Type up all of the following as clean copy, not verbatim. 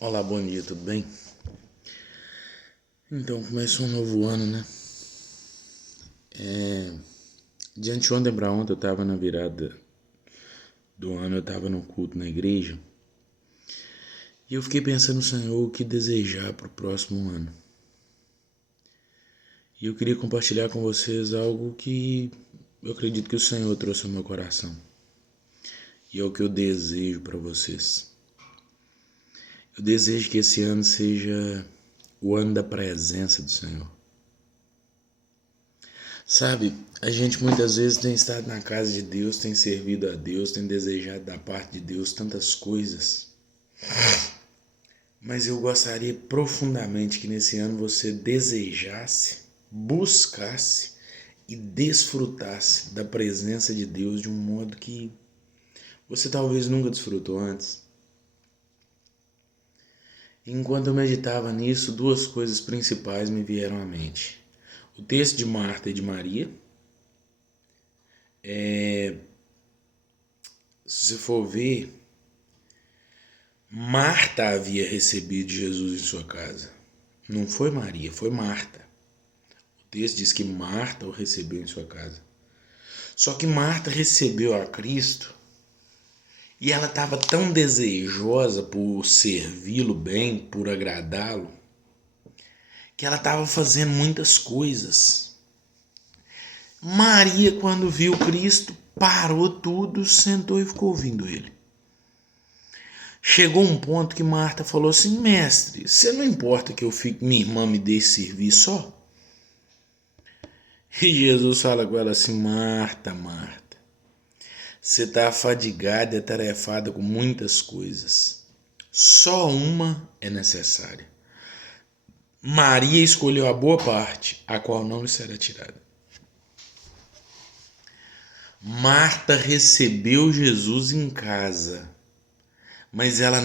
Olá, bom dia, tudo bem? Então, começou um novo ano, né? De anteontem pra ontem eu tava na virada do ano, eu tava num culto na igreja e eu fiquei pensando, Senhor, o que desejar pro próximo ano. E eu queria compartilhar com vocês algo que eu acredito que o Senhor trouxe ao meu coração. E é o que eu desejo pra vocês. Eu desejo que esse ano seja o ano da presença do Senhor. Sabe, a gente muitas vezes tem estado na casa de Deus, tem servido a Deus, tem desejado da parte de Deus tantas coisas, mas eu gostaria profundamente que nesse ano você desejasse, buscasse e desfrutasse da presença de Deus de um modo que você talvez nunca desfrutou antes. Enquanto eu meditava nisso, duas coisas principais me vieram à mente. O texto de Marta e de Maria. Se você for ver, Marta havia recebido Jesus em sua casa. Não foi Maria, foi Marta. O texto diz que Marta o recebeu em sua casa. Só que Marta recebeu a Cristo e ela estava tão desejosa por servi-lo bem, por agradá-lo, que ela estava fazendo muitas coisas. Maria, quando viu Cristo, parou tudo, sentou e ficou ouvindo ele. Chegou um ponto que Marta falou assim: Mestre, você não importa que eu fique, minha irmã me deixe servir só? E Jesus fala com ela assim: Marta, Marta, você está afadigada e atarefada com muitas coisas. Só uma é necessária. Maria escolheu a boa parte, a qual não lhe será tirada. Marta recebeu Jesus em casa, mas ela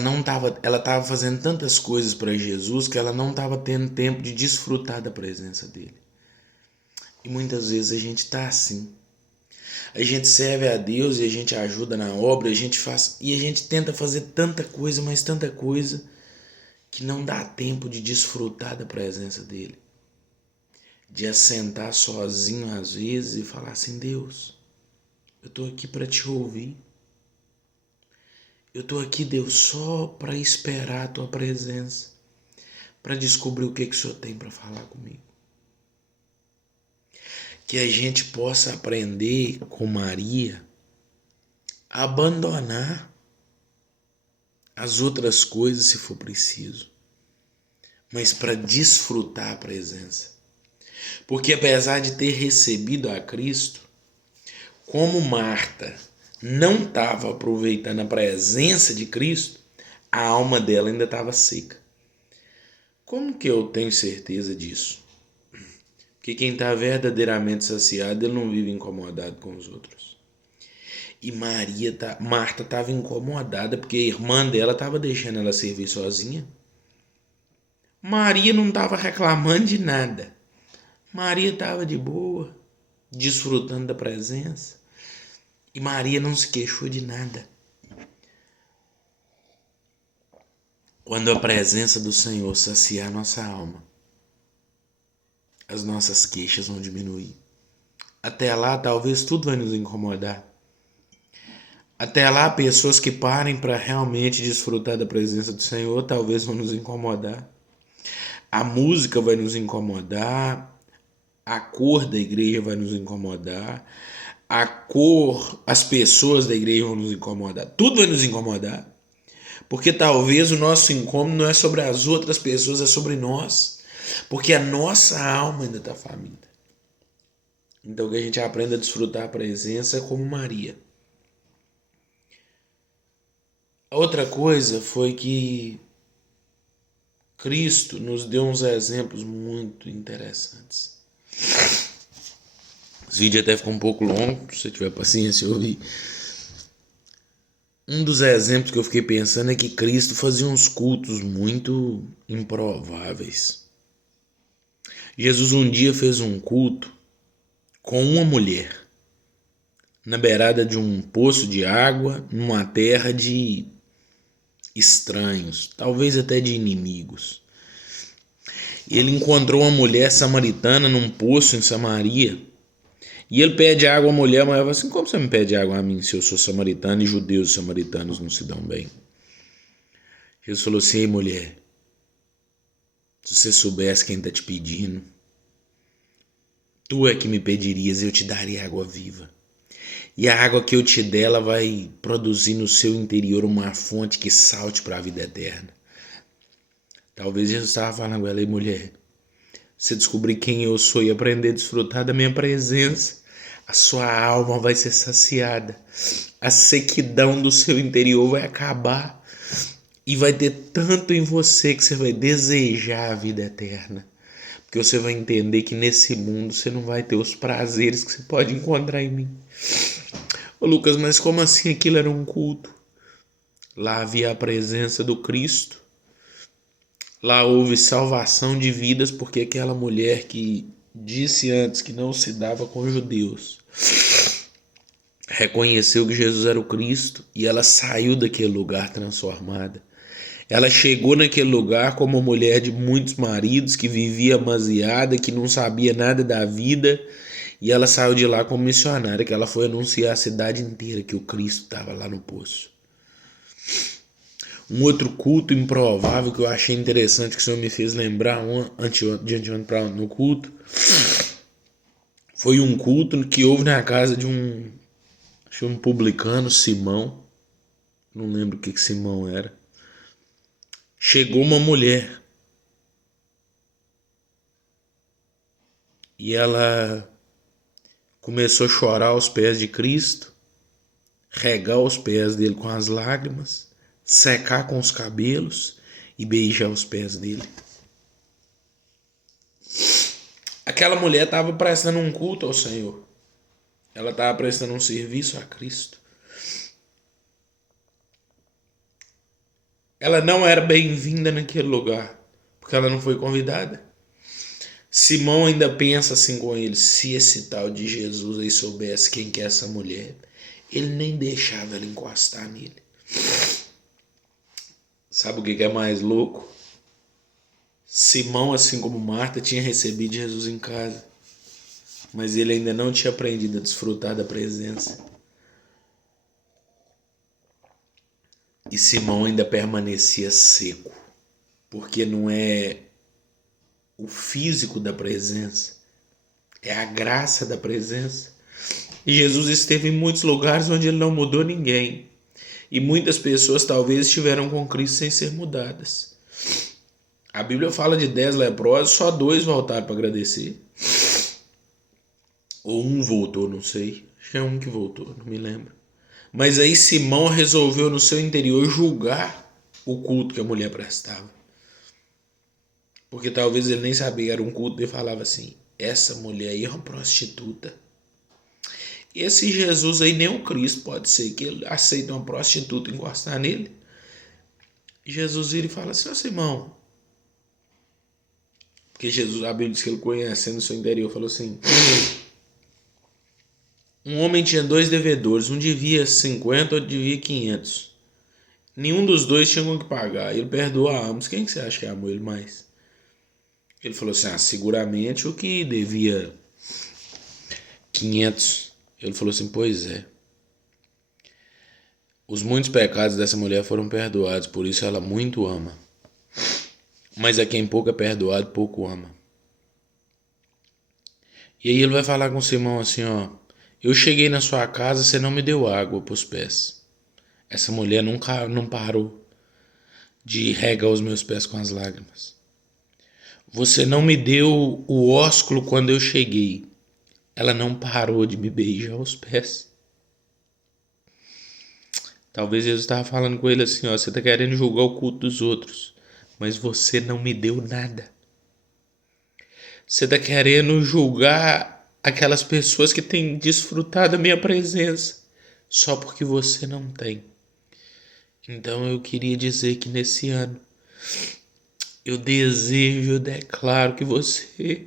estava fazendo tantas coisas para Jesus que ela não estava tendo tempo de desfrutar da presença dele. E muitas vezes a gente está assim. A gente serve a Deus e a gente ajuda na obra, a gente faz e a gente tenta fazer tanta coisa, mas tanta coisa que não dá tempo de desfrutar da presença dele. De assentar sozinho às vezes e falar assim: Deus, eu estou aqui para te ouvir. Eu estou aqui, Deus, só para esperar a tua presença, para descobrir o que o Senhor tem para falar comigo. Que a gente possa aprender com Maria a abandonar as outras coisas se for preciso, mas para desfrutar a presença. Porque apesar de ter recebido a Cristo, como Marta não estava aproveitando a presença de Cristo, a alma dela ainda estava seca. Como que eu tenho certeza disso? Porque quem está verdadeiramente saciado, ele não vive incomodado com os outros. E Marta estava incomodada porque a irmã dela estava deixando ela servir sozinha. Maria não estava reclamando de nada. Maria estava de boa, desfrutando da presença. E Maria não se queixou de nada. Quando a presença do Senhor saciar nossa alma, as nossas queixas vão diminuir. Até lá, talvez tudo vai nos incomodar. Até lá, pessoas que parem para realmente desfrutar da presença do Senhor talvez vão nos incomodar. A música vai nos incomodar, a cor da igreja vai nos incomodar, as pessoas da igreja vão nos incomodar, tudo vai nos incomodar. Porque talvez o nosso incômodo não é sobre as outras pessoas, é sobre nós. Porque a nossa alma ainda está faminta. Então que a gente aprenda a desfrutar a presença como Maria. A outra coisa foi que Cristo nos deu uns exemplos muito interessantes. Esse vídeo até ficou um pouco longo, se você tiver paciência eu ouvir. Um dos exemplos que eu fiquei pensando é que Cristo fazia uns cultos muito improváveis. Jesus um dia fez um culto com uma mulher na beirada de um poço de água, numa terra de estranhos, talvez até de inimigos. Ele encontrou uma mulher samaritana num poço em Samaria. E ele pede água à mulher, mas ela fala assim: como você me pede água a mim se eu sou samaritano e judeus e samaritanos não se dão bem? Jesus falou assim: ei, mulher, se você soubesse quem está te pedindo, tu é que me pedirias e eu te daria água viva. E a água que eu te der, ela vai produzir no seu interior uma fonte que salte para a vida eterna. Talvez Jesus estava falando com ela: ei, mulher, você descobrir quem eu sou e aprender a desfrutar da minha presença, a sua alma vai ser saciada. A sequidão do seu interior vai acabar. E vai ter tanto em você que você vai desejar a vida eterna. Porque você vai entender que nesse mundo você não vai ter os prazeres que você pode encontrar em mim. Ô Lucas, mas como assim aquilo era um culto? Lá havia a presença do Cristo. Lá houve salvação de vidas, porque aquela mulher que disse antes que não se dava com judeus reconheceu que Jesus era o Cristo e ela saiu daquele lugar transformada. Ela chegou naquele lugar como uma mulher de muitos maridos, que vivia amaziada, que não sabia nada da vida, e ela saiu de lá como missionária, que ela foi anunciar a cidade inteira que o Cristo estava lá no poço. Um outro culto improvável que eu achei interessante, que o Senhor me fez lembrar no culto, foi um culto que houve na casa de um publicano, Simão, não lembro o que Simão era. Chegou uma mulher e ela começou a chorar aos pés de Cristo, regar os pés dele com as lágrimas, secar com os cabelos e beijar os pés dele. Aquela mulher estava prestando um culto ao Senhor. Ela estava prestando um serviço a Cristo. Ela não era bem-vinda naquele lugar, porque ela não foi convidada. Simão ainda pensa assim com ele: se esse tal de Jesus aí soubesse quem que é essa mulher, ele nem deixava ela encostar nele. Sabe o que é mais louco? Simão, assim como Marta, tinha recebido Jesus em casa, mas ele ainda não tinha aprendido a desfrutar da presença. E Simão ainda permanecia seco, porque não é o físico da presença, é a graça da presença. E Jesus esteve em muitos lugares onde ele não mudou ninguém. E muitas pessoas talvez estiveram com Cristo sem ser mudadas. A Bíblia fala de 10 leprosos, só 2 voltaram para agradecer. Ou um voltou, não sei. Acho que é um que voltou, não me lembro. Mas aí Simão resolveu no seu interior julgar o culto que a mulher prestava. Porque talvez ele nem sabia que era um culto, e falava assim: essa mulher aí é uma prostituta. Esse Jesus aí nem o Cristo pode ser, que ele aceita uma prostituta encostar nele. E Jesus vira e fala assim: ó Simão. Porque Jesus, a Bíblia diz que ele conhecendo o seu interior, falou assim: um homem tinha 2 devedores, um devia 50, outro devia 500. Nenhum dos dois tinha com o que pagar. Ele perdoou a ambos. Quem que você acha que amou ele mais? Ele falou assim: seguramente o que devia 500. Ele falou assim: pois é. Os muitos pecados dessa mulher foram perdoados, por isso ela muito ama. Mas a quem pouco é perdoado, pouco ama. E aí ele vai falar com Simão assim: ó, eu cheguei na sua casa, você não me deu água para os pés. Essa mulher nunca não parou de regar os meus pés com as lágrimas. Você não me deu o ósculo quando eu cheguei. Ela não parou de me beijar os pés. Talvez Jesus estava falando com ele assim: ó, você está querendo julgar o culto dos outros, mas você não me deu nada. Você está querendo julgar aquelas pessoas que têm desfrutado da minha presença, só porque você não tem. Então eu queria dizer que nesse ano eu desejo, eu declaro que você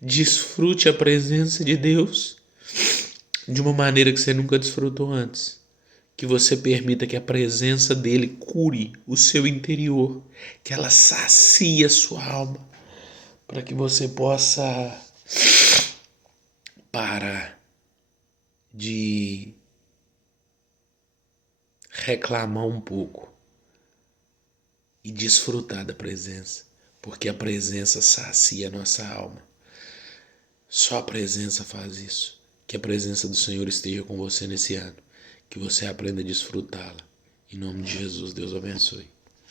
desfrute a presença de Deus de uma maneira que você nunca desfrutou antes. que você permita que a presença dele cure o seu interior, que ela sacie a sua alma, para que você possa parar de reclamar um pouco e desfrutar da presença, porque a presença sacia a nossa alma. Só a presença faz isso. Que a presença do Senhor esteja com você nesse ano, que você aprenda a desfrutá-la. Em nome de Jesus, Deus abençoe.